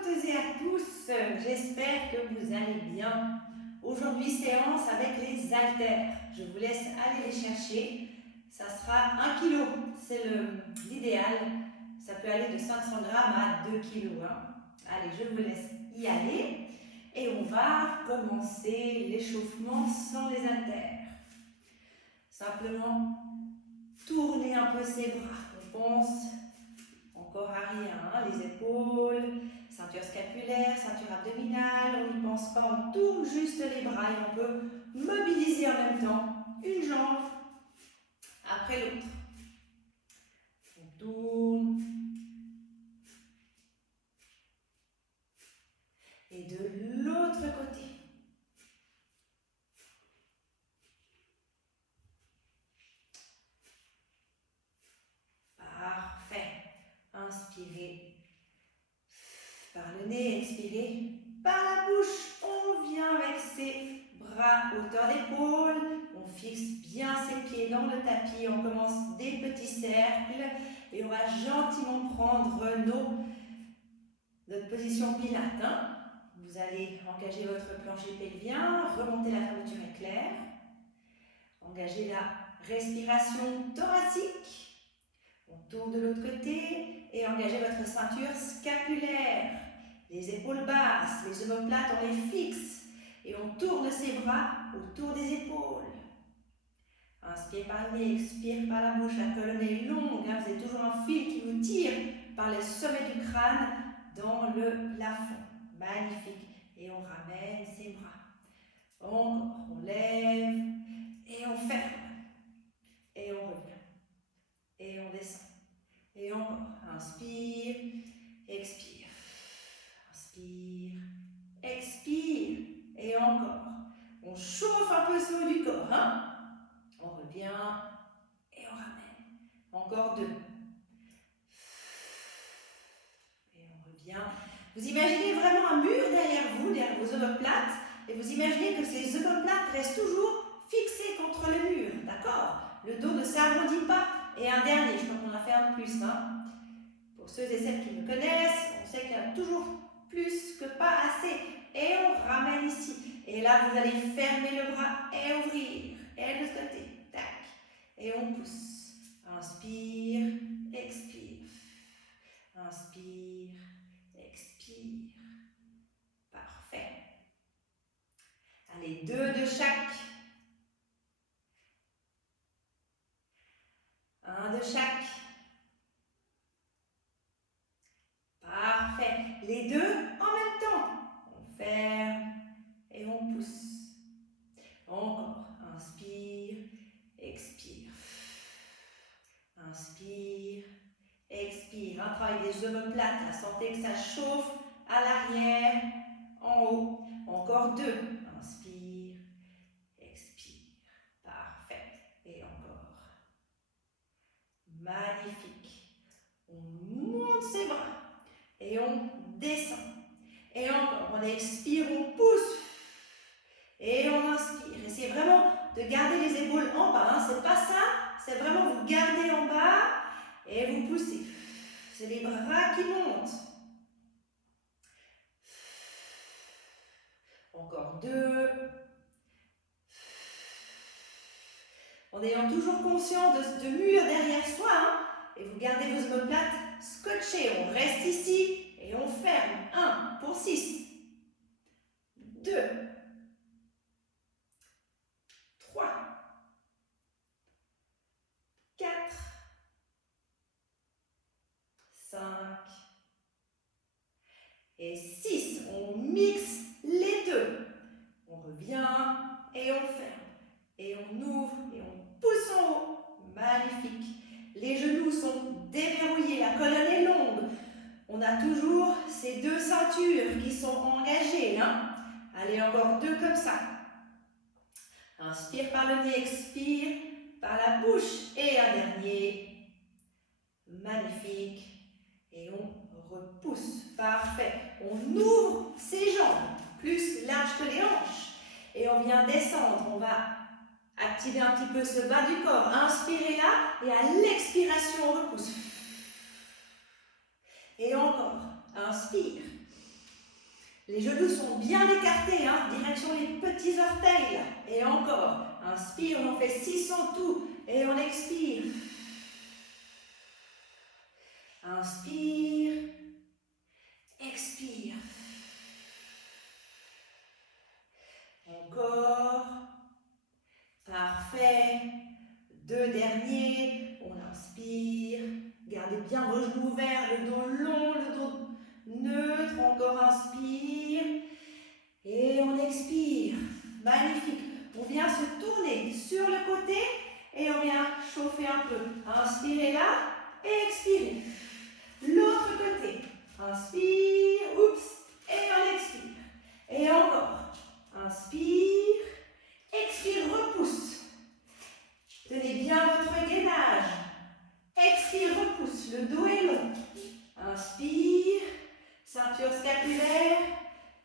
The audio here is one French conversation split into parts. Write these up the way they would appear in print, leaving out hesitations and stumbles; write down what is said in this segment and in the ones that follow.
toutes et à tous, j'espère que vous allez bien. Aujourd'hui, séance avec les haltères. Je vous laisse aller les chercher. Ça sera 1 kg, c'est l'idéal. Ça peut aller de 500 grammes à 2 kg. Allez, je vous laisse y aller. Et on va commencer l'échauffement sans les haltères. Simplement, tourner un peu ses bras. On pense encore arrière, les épaules, ceinture scapulaire, ceinture abdominale, on n'y pense pas, on tourne juste les bras et on peut mobiliser en même temps une jambe après l'autre. On tourne. Et de l'autre côté. Parfait. Inspirez par le nez, expirez par la bouche. On vient avec ses bras hauteur d'épaule. On fixe bien ses pieds dans le tapis. On commence des petits cercles et on va gentiment prendre notre position pilates. Vous allez engager votre plancher pelvien, remonter la fermeture éclair, engager la respiration thoracique. On tourne de l'autre côté et engagez votre ceinture scapulaire. Les épaules basses, les omoplates, on les fixe et on tourne ses bras autour des épaules. Inspire par le nez, expire par la bouche, la colonne est longue. Vous avez toujours un fil qui vous tire par le sommet du crâne dans le plafond. Magnifique. Et on ramène ses bras. On lève et on ferme. Et on revient. Et on descend. Et encore. Inspire, expire. Inspire, expire. Et encore. On chauffe un peu ce haut du corps. On revient et on ramène. Encore 2. Et on revient. Vous imaginez vraiment un mur derrière vous, derrière vos omoplates, et vous imaginez que ces omoplates restent toujours fixées contre le mur, d'accord? Le dos ne s'arrondit pas. Et un dernier, je crois qu'on a fait un de plus. Pour ceux et celles qui me connaissent, on sait qu'il y a toujours plus que pas assez. Et on ramène ici. Et là, vous allez fermer le bras et ouvrir. Et de l'autre côté, tac. Et on pousse. Inspire, expire. Inspire, expire. Parfait. Allez, 2 de chaque. 1 de chaque. Parfait. Les 2 en même temps. On ferme et on pousse. Encore. Inspire, expire. Inspire, expire. Un travail des omoplates. Là, sentez que ça chauffe à l'arrière, en haut. Encore 2. Inspire, expire. Parfait. Et encore. Magnifique. On monte ses bras et on descend. Et encore. On expire, on pousse. Et on inspire. Essayez vraiment de garder les épaules en bas. C'est pas ça. C'est vraiment vous gardez en bas et vous poussez. C'est les bras qui montent. Encore 2. En ayant toujours conscience de ce mur derrière soi. Et vous gardez vos omoplates scotchées. On reste ici et on ferme. 1 pour 6. 2. 3. 4. 5. Et 6. On mixe les 2. On revient et on ferme. Et on ouvre et on pousse en haut. Magnifique. Les genoux sont déverrouillés, la colonne est longue. On a toujours ces 2 ceintures qui sont engagées. Allez, encore 2 comme ça. Inspire par le nez, expire par la bouche. Et un dernier. Magnifique. Et on repousse. Parfait. On ouvre ses jambes, plus larges que les hanches. Et on vient descendre. On va activez un petit peu ce bas du corps. Inspirez là et à l'expiration, on repousse. Et encore. Inspire. Les genoux sont bien écartés, hein, direction les petits orteils. Et encore, inspire, on en fait 6 en tout. Et on expire. Inspire, expire. Encore. Parfait. 2 derniers. On inspire. Gardez bien vos genoux ouverts, le dos long, le dos neutre. Encore inspire. Et on expire. Magnifique. On vient se tourner sur le côté et on vient chauffer un peu. Inspirez là et expirez. L'autre côté. Inspire. Oups. Et on expire. Et encore. Inspire. Expire. Repousse. Tenez bien votre gainage. Expire. Repousse. Le dos est long. Inspire. Ceinture scapulaire.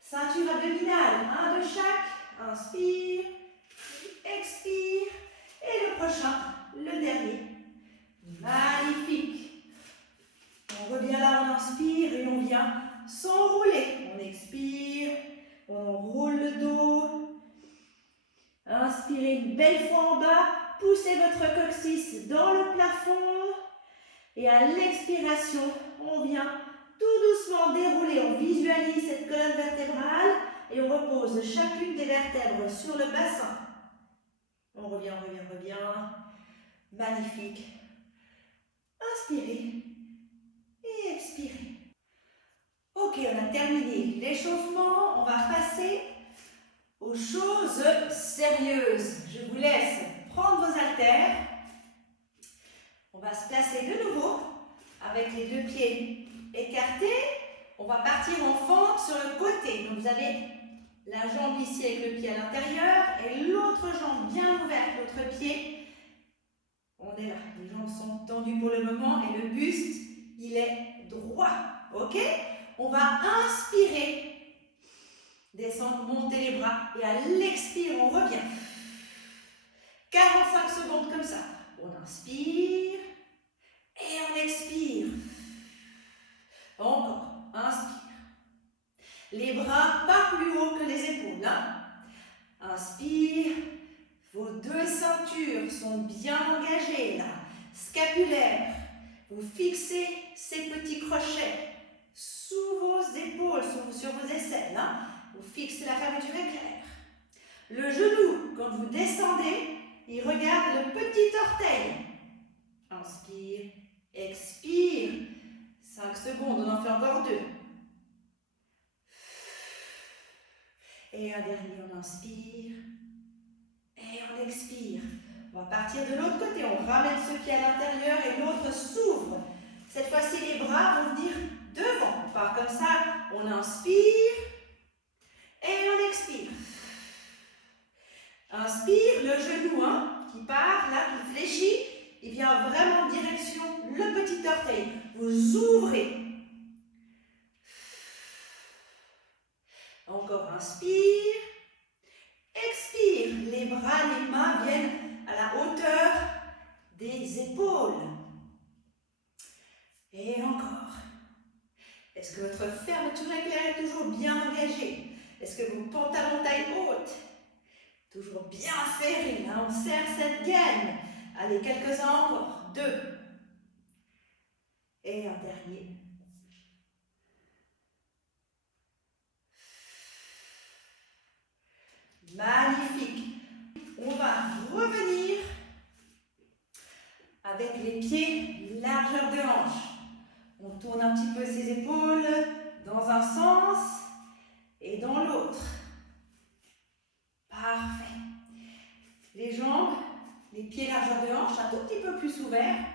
Ceinture abdominale. Un de chaque. Inspire. Expire. Et le prochain, le dernier. Magnifique. On revient là, on inspire et on vient s'enrouler. On expire. On roule le dos. Inspirez une belle fois en bas. Poussez votre coccyx dans le plafond. Et à l'expiration, on vient tout doucement dérouler. On visualise cette colonne vertébrale et on repose chacune des vertèbres sur le bassin. On revient, on revient, on revient. Magnifique. Inspirez et expirez. Ok, on a terminé l'échauffement. On va passer aux choses sérieuses. Je vous laisse prendre vos haltères. On va se placer de nouveau avec les 2 pieds écartés. On va partir en fente sur le côté. Donc vous avez la jambe ici avec le pied à l'intérieur et l'autre jambe bien ouverte, l'autre pied. On est là. Les jambes sont tendues pour le moment et le buste, il est droit. Ok? On va inspirer, descendre, monter les bras et à l'expire, on revient. 45 secondes comme ça. On inspire et on expire. Encore. Inspire. Les bras pas plus haut que les épaules. Hein? Inspire. Vos 2 ceintures sont bien engagées là. Scapulaire. Vous fixez ces petits crochets sous vos épaules, sur vos aisselles. Hein? Vous fixez la fermeture éclair. Le genou, quand vous descendez, il regarde le petit orteil. Inspire. Expire. 5 secondes, on en fait encore 2. Et un dernier, on inspire. Et on expire. On va partir de l'autre côté. On ramène ce pied à l'intérieur et l'autre s'ouvre. Cette fois-ci, les bras vont venir devant. On part comme ça. On inspire. Et on expire. Inspire, le genou qui part, là, qui fléchit. Il vient vraiment en direction le petit orteil. Vous ouvrez. Encore inspire. Expire. Les bras, les mains viennent à la hauteur des épaules. Et encore. Est-ce que votre fermeture éclair est toujours bien engagée? Est-ce que vos pantalons taille haute? Toujours bien serrés. Là, on serre cette gaine. Allez, quelques-uns encore. 2. Et un dernier. Magnifique. On va revenir avec les pieds largeur de hanche. On tourne un petit peu ses épaules dans un sens et dans l'autre. Parfait. Les jambes, les pieds largeur de hanche, un tout petit peu plus ouverts.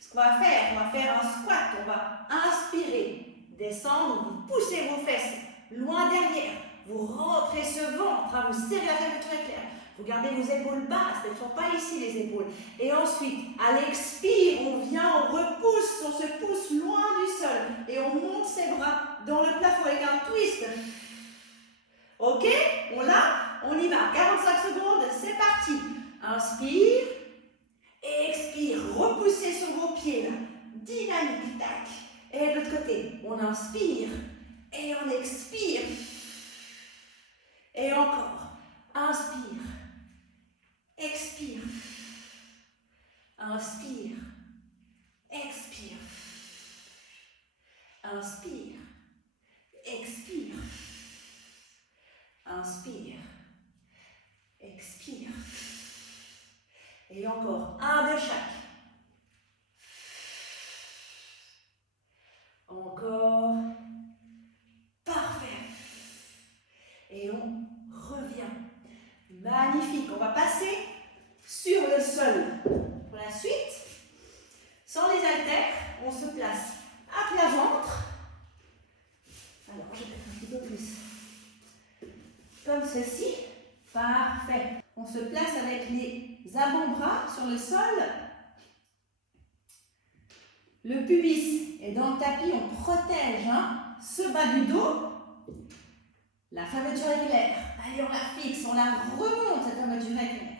Ce qu'on va faire un squat. On va inspirer, descendre, vous poussez vos fesses loin derrière. Vous rentrez ce ventre, vous serrez la fermeture éclair. Vous gardez vos épaules basses, elles ne sont pas ici les épaules. Et ensuite, à l'expire, on vient, on repousse, on se pousse loin du sol. Et on monte ses bras dans le plafond avec un twist. Ok? On y va. 45 secondes, c'est parti. Inspire. Et expire. Repoussez sur vos pieds là. Dynamique, tac. Et de l'autre côté, on inspire. Et on expire. Et encore. Inspire. Expire. Inspire. Expire. Inspire. Expire. Inspire. Expire. Et encore un de chaque. Encore. Parfait. Et on revient. Magnifique. On va passer sur le sol. Pour la suite, sans les haltères, on se place à plat ventre. Alors, je vais faire un petit peu plus. Comme ceci. Parfait. On se place avec les avant-bras sur le sol. Le pubis est dans le tapis, on protège ce bas du dos. La fermeture éclair. Allez, on la fixe, on la remonte, cette fermeture éclair.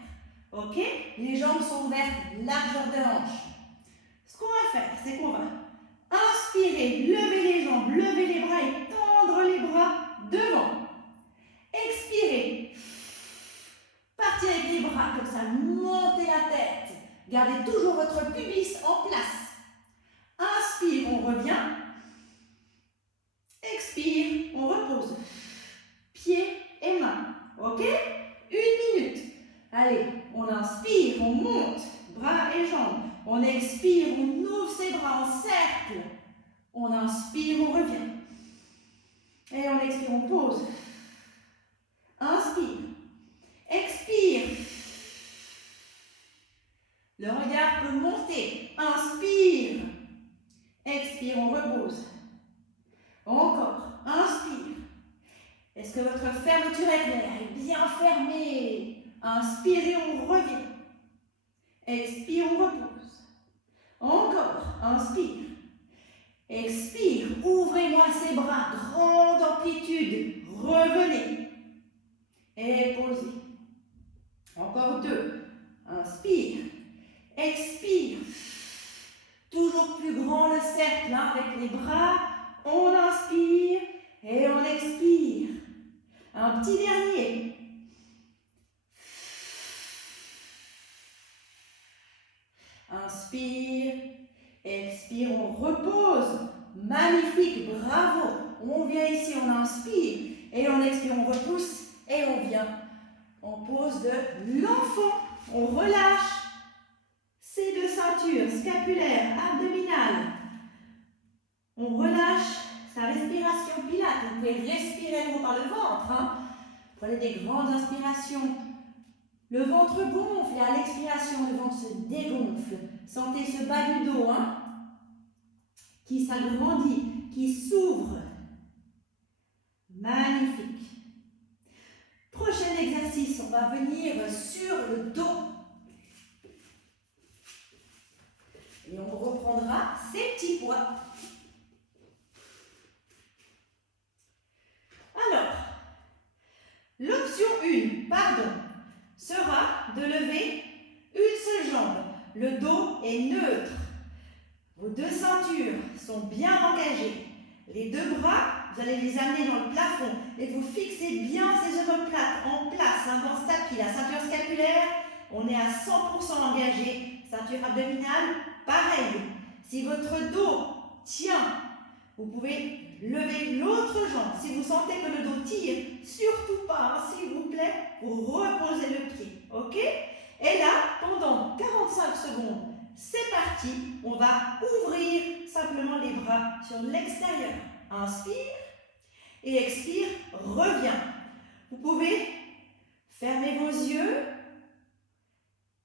Ok? Les jambes sont ouvertes, largeur de hanche. Ce qu'on va faire, c'est qu'on va inspirer, lever les jambes, lever les bras et tendre les bras devant. Expirer. Partir avec les bras comme ça, montez la tête. Gardez toujours votre pubis en place. Inspire, on revient. Expire, on repose. Pieds et mains. Ok? 1 minute. Allez, on inspire, on monte, bras et jambes. On expire, on ouvre ses bras en cercle. On inspire, on revient. Et on expire, on pose. Inspire. Expire. Le regard peut monter. Inspire. Expire, on repose. Encore. Inspire. Est-ce que votre fermeture éclair est bien fermée? Inspirez, on revient. Expire, on repose. Encore. Inspire. Expire. Ouvrez-moi ses bras. Grande amplitude. Revenez. Et posez. Encore 2. Inspire. Expire. Toujours plus grand le cercle avec les bras. On inspire et on expire. Un petit dernier. Inspire. Expire, on repose. Magnifique, bravo. On vient ici, on inspire et on expire, on repousse et on vient. On pose de l'enfant. On relâche ces 2 ceintures scapulaires, abdominales. On relâche sa respiration pilate. Vous pouvez respirer à nouveau par le ventre. Prenez des grandes inspirations. Le ventre gonfle et à l'expiration, le ventre se dégonfle. Sentez ce bas du dos qui s'agrandit, qui s'ouvre. Magnifique. Prochain exercice, on va venir sur le dos. Et on reprendra ces petits poids. Alors, l'option 1, sera de lever une seule jambe. Le dos est neutre. Vos 2 ceintures sont bien engagées. Les 2 bras, vous allez les amener dans le plafond et vous fixez bien ces omoplates en place dans ce tapis. La ceinture scapulaire, on est à 100% engagé. Ceinture abdominale, pareil. Si votre dos tient, vous pouvez lever l'autre jambe. Si vous sentez que le dos tire, surtout pas, s'il vous plaît, vous reposez le pied. Ok? Et là, pendant 45 secondes, c'est parti. On va ouvrir simplement les bras sur l'extérieur. Inspire et expire, reviens. Vous pouvez fermer vos yeux.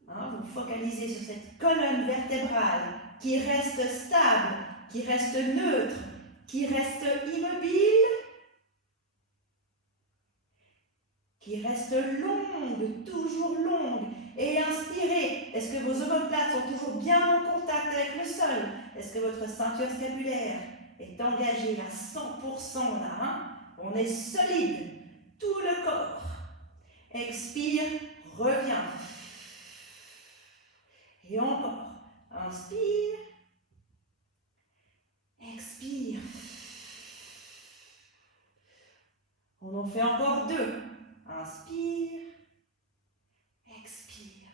Vous focalisez sur cette colonne vertébrale qui reste stable, qui reste neutre, qui reste immobile, qui reste longue, toujours longue. Et inspirez. Est-ce que vos omoplates sont toujours bien en contact avec le sol? Est-ce que votre ceinture scapulaire est engagée à 100% là? On est solide. Tout le corps. Expire, reviens. Et encore. Inspire. Expire. On fait encore 2. Inspire, expire.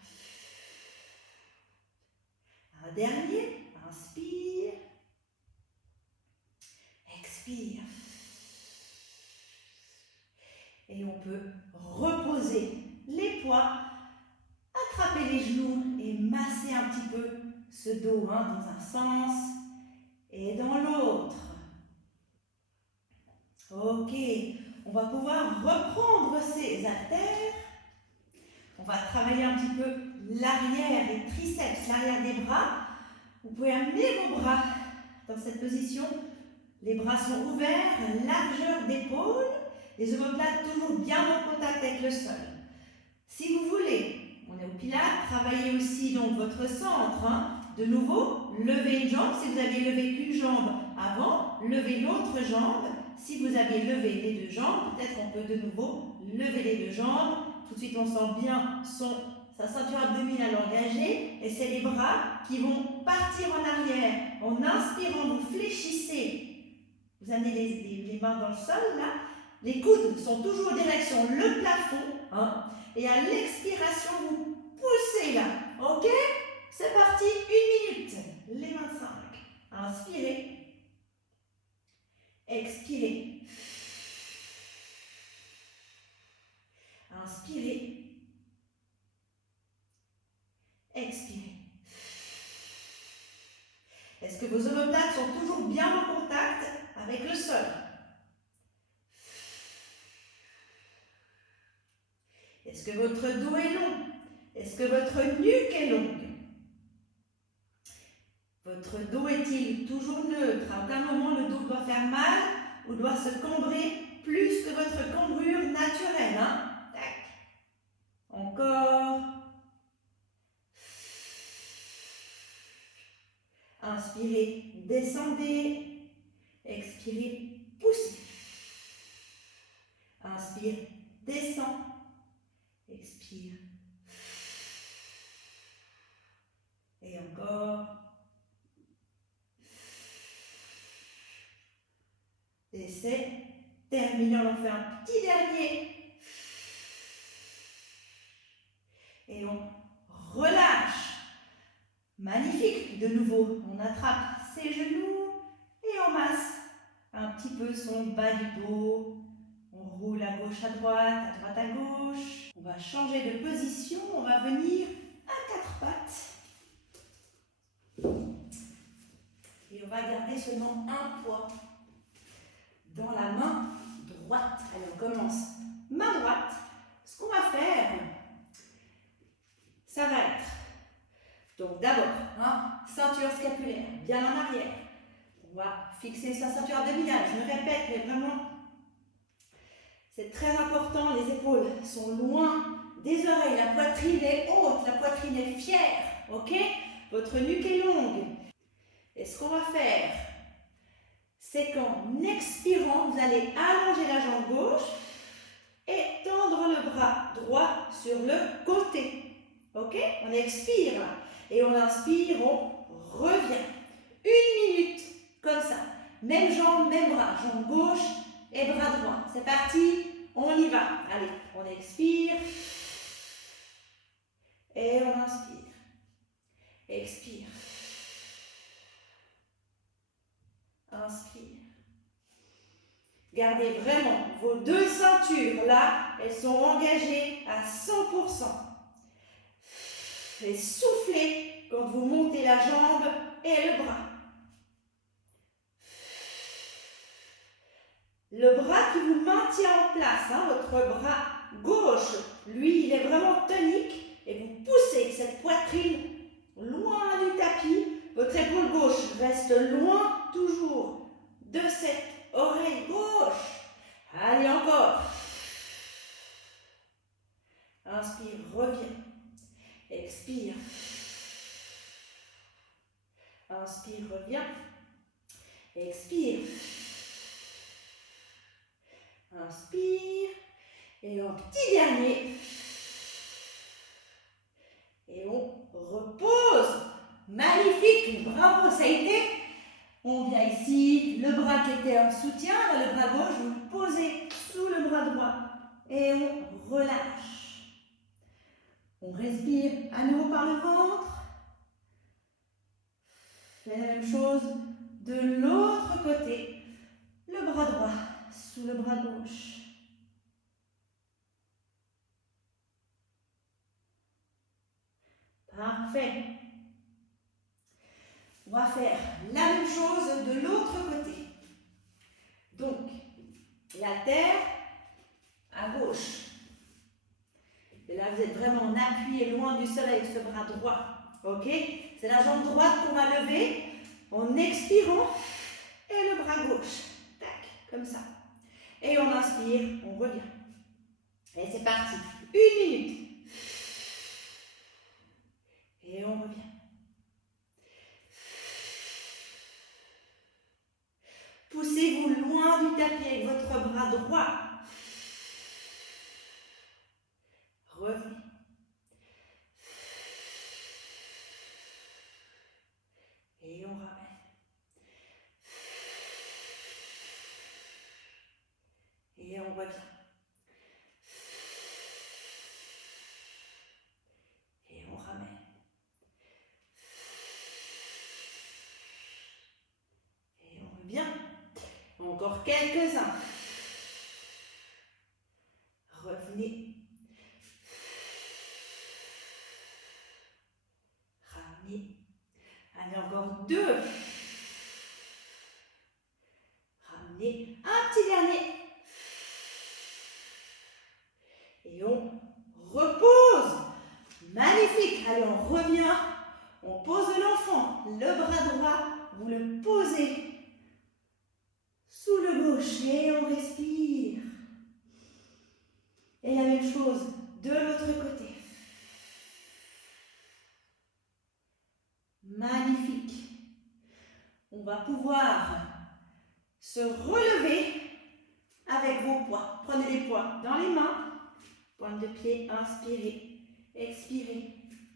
Un dernier. Inspire, expire. Et on peut reposer les poids, attraper les genoux et masser un petit peu ce dos dans un sens et dans l'autre. Ok, on va pouvoir reprendre ces haltères. On va travailler un petit peu l'arrière, les triceps, l'arrière des bras. Vous pouvez amener vos bras dans cette position. Les bras sont ouverts, largeur d'épaule. Les omoplates toujours bien en contact avec le sol. Si vous voulez, on est au pilates, travaillez aussi donc votre centre. De nouveau, levez une jambe. Si vous aviez levé qu'une jambe avant, levez l'autre jambe. Si vous avez levé les deux jambes, peut-être on peut de nouveau lever les deux jambes. Tout de suite, on sent bien sa ceinture abdominale engagée. Et c'est les bras qui vont partir en arrière. En inspirant, vous fléchissez. Vous amenez les mains dans le sol, là. Les coudes sont toujours en direction le plafond. Et à l'expiration, vous poussez là. Ok? C'est parti, 1 minute. Les 25. Inspirez. Expirez. Inspirez. Expirez. Est-ce que vos omoplates sont toujours bien en contact avec le sol? Est-ce que votre dos est long? Est-ce que votre nuque est longue? Votre dos est-il toujours neutre? À aucun moment le dos doit faire mal ou doit se cambrer plus que votre cambrure naturelle. Tac. Encore. Inspirez, descendez. Expirez, poussez. Inspire, descend. Expire. Et encore. Et c'est terminé. On en fait un petit dernier. Et on relâche. Magnifique. De nouveau, on attrape ses genoux et on masse un petit peu son bas du dos. On roule à gauche, à droite à gauche. On va changer de position. On va venir à 4 pattes. Et on va garder seulement un poids dans la main droite. Allez, on commence. Main droite. Ce qu'on va faire, ça va être, donc d'abord, ceinture scapulaire, bien en arrière. On va fixer sa ceinture abdominale. Je me répète, mais vraiment, c'est très important. Les épaules sont loin des oreilles. La poitrine est haute, la poitrine est fière. Ok? Votre nuque est longue. Et ce qu'on va faire, c'est qu'en expirant, vous allez allonger la jambe gauche et tendre le bras droit sur le côté. Ok? On expire et on inspire, on revient. 1 minute, comme ça. Même jambe, même bras. Jambe gauche et bras droit. C'est parti, on y va. Allez, on expire et on inspire. Expire. Inspire. Gardez vraiment vos deux ceintures là, elles sont engagées à 100%. Et soufflez quand vous montez la jambe et le bras. Le bras qui vous maintient en place, votre bras gauche, lui, il est vraiment tonique et vous poussez cette poitrine loin du tapis. Votre épaule gauche reste loin toujours de cette oreille gauche. Allez, encore. Inspire, reviens. Expire. Inspire, reviens. Expire. Inspire. Et un petit dernier. Et on repose. Magnifique, bravo, ça a été. On vient ici, le bras qui était en soutien, dans le bras gauche, vous le posez sous le bras droit et on relâche. On respire à nouveau par le ventre. Faites la même chose de l'autre côté. Le bras droit sous le bras gauche. Parfait. On va faire la même chose de l'autre côté. Donc, la terre à gauche. Et là, vous êtes vraiment appuyé loin du sol avec ce bras droit. Ok? C'est la jambe droite qu'on va lever en expirant et le bras gauche. Tac, comme ça. Et on inspire, on revient. Et c'est parti. 1 minute. Et on revient. Poussez-vous loin du tapis avec votre bras droit. Revenez. Et on ramène. Et on revient. Et on ramène. Et on revient. Encore quelques-uns. Revenez. Ramenez. Allez, encore 2. Ramenez. Un petit dernier. Et on repose. Magnifique. Allez, on revient. On pose l'enfant. Le bras droit, vous le posez sous le gauche et on respire. Et la même chose de l'autre côté. Magnifique. On va pouvoir se relever avec vos poids. Prenez les poids dans les mains. Pointe de pied, inspirez, expirez.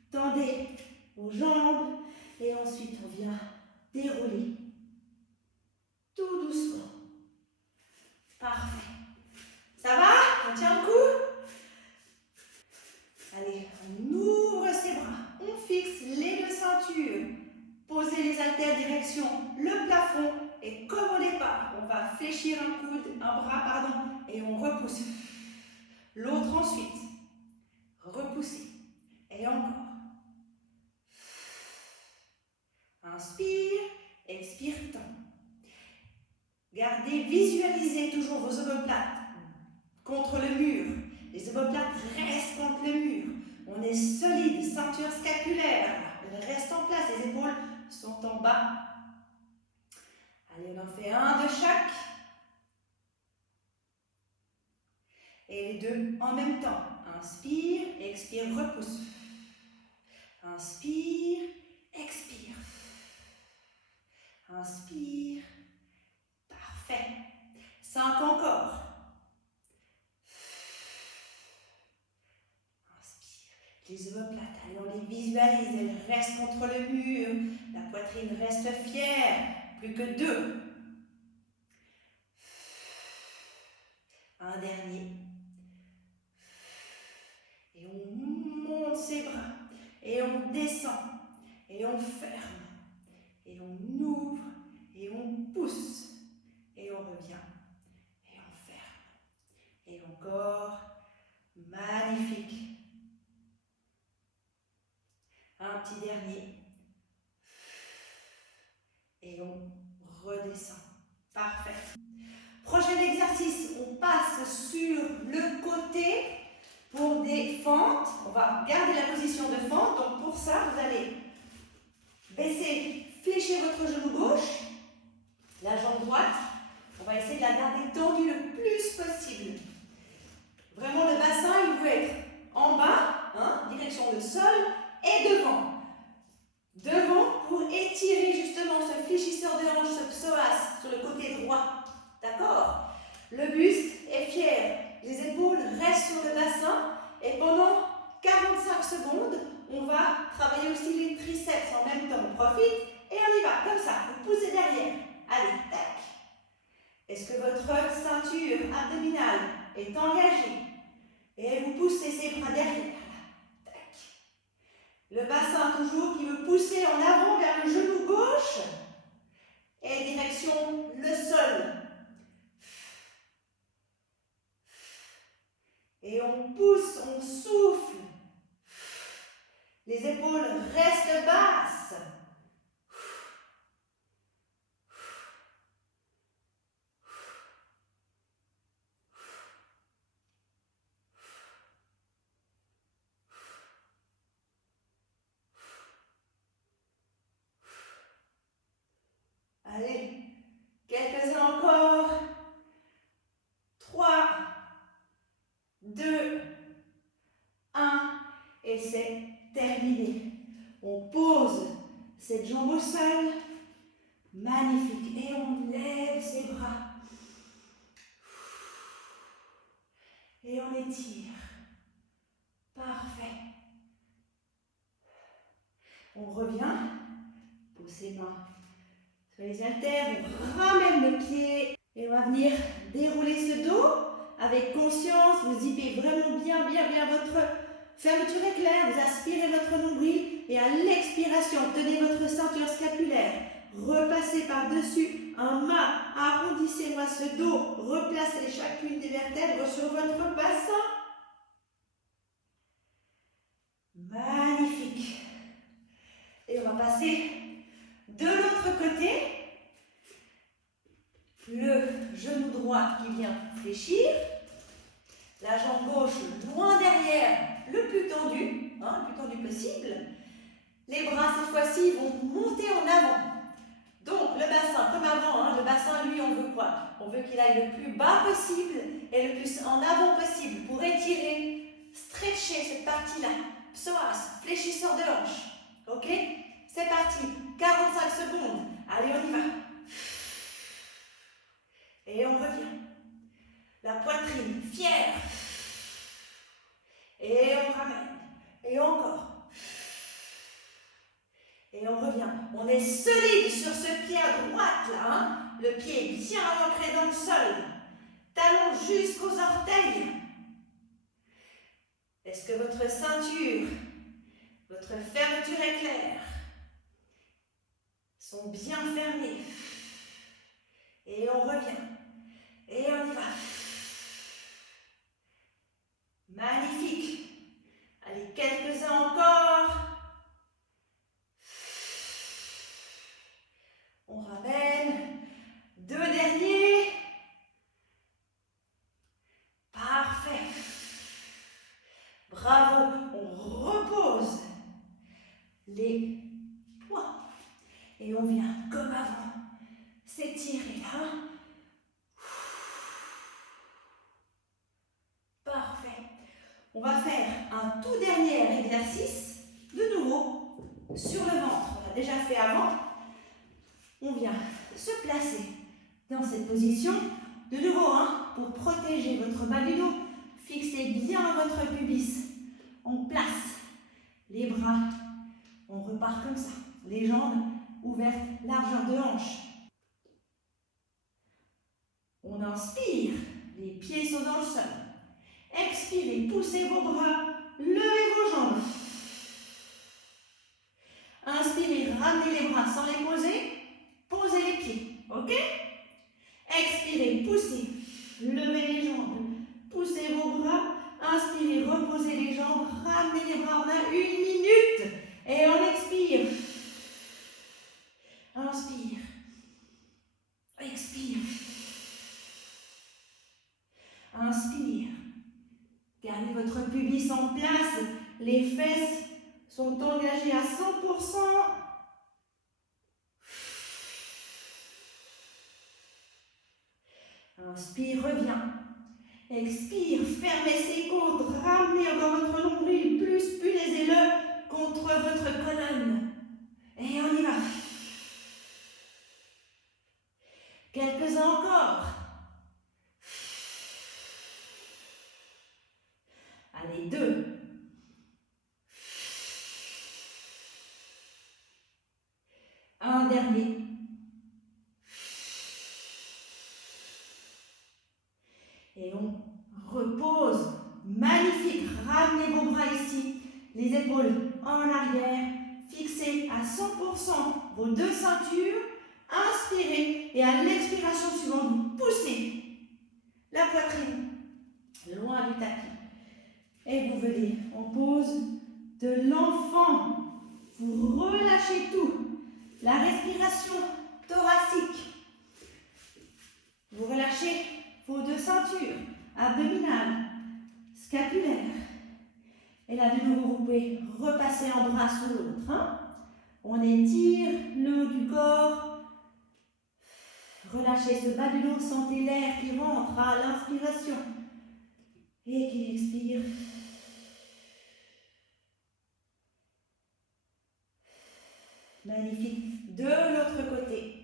Tendez vos jambes et ensuite on vient dérouler tout doucement. Parfait. Ça va? On tient le coup? Allez, on ouvre ses bras. On fixe les 2 ceintures. Posez les haltères direction le plafond. Et comme au départ, on va fléchir un bras, et on repousse. L'autre ensuite. Repoussez. Et encore. Inspire, expire, tend. Gardez, visualisez toujours vos omoplates contre le mur. Les omoplates restent contre le mur. On est solide, ceinture scapulaire. Elle reste en place, les épaules sont en bas. Allez, on en fait un de chaque. Et les 2 en même temps. Inspire, expire, repousse. Inspire, expire. Inspire. Parfait. 5 encore. Inspire. Les omoplates, allez, on les visualise. Elles restent contre le mur. La poitrine reste fière. Plus que 2. Un dernier. Et on monte ses bras. Et on descend. Et on ferme. Et on ouvre. Et on pousse. Et on revient. Et on ferme. Et encore. Magnifique. Un petit dernier. Et on redescend. Parfait. Prochain exercice, on passe sur le côté pour des fentes. On va garder la position de fente. Donc pour ça, vous allez baisser, flécher votre genou gauche, la jambe droite. On va essayer de la garder tendue le plus possible. Vraiment, le bassin, il peut être en bas, direction le sol, et devant. Devant pour étirer justement ce fléchisseur de hanche, ce psoas sur le côté droit. D'accord? Le buste est fier. Les épaules restent sur le bassin. Et pendant 45 secondes, on va travailler aussi les triceps en même temps. On profite et on y va. Comme ça, vous poussez derrière. ceinture abdominale est engagée. Et vous poussez ses bras derrière. Tac. Le bassin toujours qui veut pousser en avant vers le genou gauche. Et direction le sol. Et on pousse, on souffle. Les épaules restent basses. Allez, quelques-uns encore. 3, 2, 1. Et c'est terminé. On pose cette jambe au sol. Magnifique. Et on lève ses bras. Et on étire. Parfait. On revient. Pose ses mains sur les haltères. On ramène le pied. Et on va venir dérouler ce dos avec conscience. Vous zippez vraiment bien votre fermeture éclair. Vous aspirez votre nombril. Et à l'expiration, tenez votre ceinture scapulaire. Repassez par-dessus un mât. Arrondissez-moi ce dos. Replacez chacune des vertèbres sur votre bassin. Magnifique. Et on va passer de l'autre côté. Le genou droit qui vient fléchir. La jambe gauche loin derrière, le plus tendu possible. Les bras cette fois-ci vont monter en avant. Donc le bassin, comme avant, le bassin lui on veut quoi? On veut qu'il aille le plus bas possible et le plus en avant possible pour étirer, stretcher cette partie-là. Psoas, fléchisseur de hanche. Ok? C'est parti, 45 secondes. Allez, on y va. Et on revient. La poitrine fière. Et on ramène. Et encore. Et on revient. On est solide sur ce pied à droite là. Le pied est bien ancré dans le sol. Talons jusqu'aux orteils. Est-ce que votre ceinture, votre fermeture éclair sont bien fermées? Et on revient. Et on y va. Magnifique. Allez, quelques-uns encore. On ramène. 2 derniers. Parfait. Bravo. On repose les poings. Et on vient comme avant. S'étirer là. Parfait. On va faire un tout dernier exercice, de nouveau, sur le ventre. On l'a déjà fait avant. On vient se placer dans cette position. De nouveau, pour protéger votre bas du dos, fixez bien votre pubis. On place les bras. On repart comme ça. Les jambes ouvertes, largeur de hanche. On inspire. Les pieds sont dans le sol. Expirez, poussez vos bras, levez vos jambes. Inspirez, ramenez les bras sans les poser, posez les pieds, ok? Expirez, poussez, levez les jambes, poussez vos bras, inspirez, reposez les jambes, ramenez les bras, on a 1 minute et on expire. Inspire, expire, inspire. Gardez votre pubis en place, les fesses sont engagées à 100%. Inspire, reviens. Expire, fermez ses côtes, ramenez encore votre nombril, plus punalisez-le contre votre colonne. Et on y va. Quelques-uns encore. Allez, 2. Un dernier. Et on repose. Magnifique. Ramenez vos bras ici. Les épaules en arrière. Fixez à 100% vos deux ceintures. Inspirez. Et à l'expiration suivante, vous poussez la poitrine loin du tapis. Et vous venez en pose de l'enfant. Vous relâchez tout. La respiration thoracique. Vous relâchez vos deux ceintures abdominales, scapulaires. Et là, de nouveau, vous pouvez repasser un bras sous l'autre. Hein? On étire le haut du corps. Relâchez ce bas du dos. Sentez l'air qui rentre à l'inspiration et qui expire. Magnifique. De l'autre côté.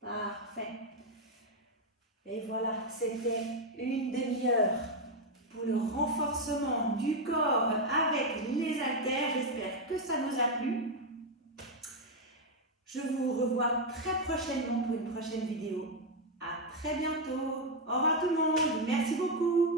Parfait. Et voilà, c'était une demi-heure pour le renforcement du corps avec les haltères. J'espère que ça vous a plu. Je vous revois très prochainement pour une prochaine vidéo. À très bientôt. Au revoir tout le monde. Merci beaucoup.